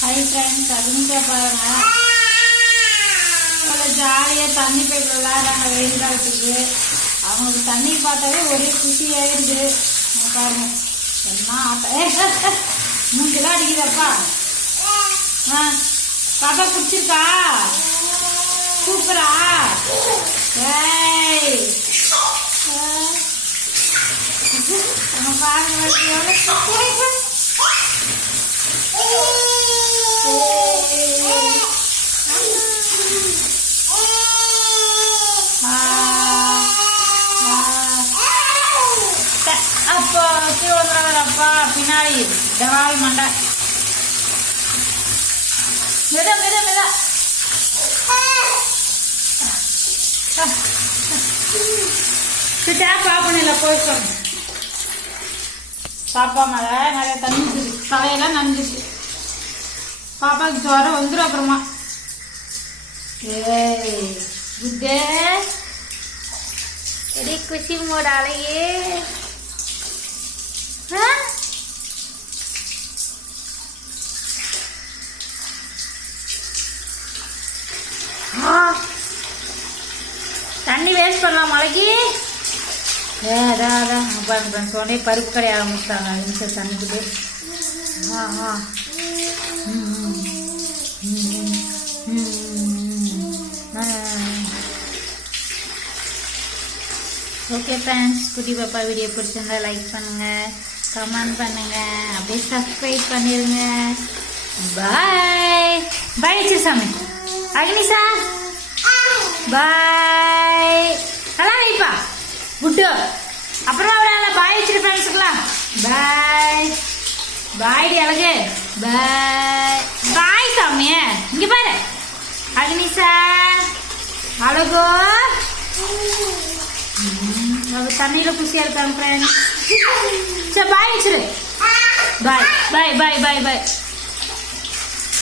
Hi friends அதுங்க பாருங்க. நல்லா ஜாலியாக தண்ணி போய் விளாட்றாங்க வெயில் காலத்துக்கு. அவங்களுக்கு தண்ணி பார்த்தாவே ஒரே குஷி ஆயிடுது. பாருங்க. என்ன ஆட்ட? மூஞ்சிலாம் அடிக்குதப்பா. ஆ பாப்பா குடிச்சிருக்கா? சூப்பரா? ஏய். நம்ம பாருங்க எவ்வளோ சூப்பரா அப்போ கீழே வந்துடுறாரப்பா பின்னாடி டவால் மண்டை மெத மெத மெத டேப் பாப்பனில்ல போய்க்கோ பாப்பா மேலே நிறைய தண்ணி இருந்துச்சு தலையெல்லாம் நனைஞ்சிச்சு பாப்பாக்கு ஜுரம் வந்துடும் அப்புறமா. ஏய் குட்டே எடி குஷி மோட அலையே தண்ணி வேஸ்ட் பண்ணலாம் மலைக்கு அதான் அதான் பாருங்க சொன்னே பருப்பு கடை ஆரம்பிச்சிட்டாங்க. நிமிஷம் தண்ணிக்கு ஆ ஆ. ம். ம், ம். ம். ஆ. ஓகே ஃப்ரெண்ட்ஸ் குட்டி பாப்பா வீடியோ பிடிச்சிருந்தா லைக் பண்ணுங்கள் கமெண்ட் பண்ணுங்கள் அப்படியே சப்ஸ்கிரைப் பண்ணிடுங்க பாய் பாய் சாமி அக்னிஷா பாய் நல்லா வைப்பா. குட்டு அப்புறம் விளையாட பாய் வச்சிரு ஃப்ரெண்ட்ஸுக்கலாம் பாய் பாய்டி அழகு. பாய் பாய் சாமி இங்கே பாரு. அக்னிஷா அழகோ. அவ தண்ணியில குசியா இருக்காங்க ஃப்ரெண்ட்ஸ் சரி பாய் வச்சிரு பாய் பாய் பாய் பாய் பாய்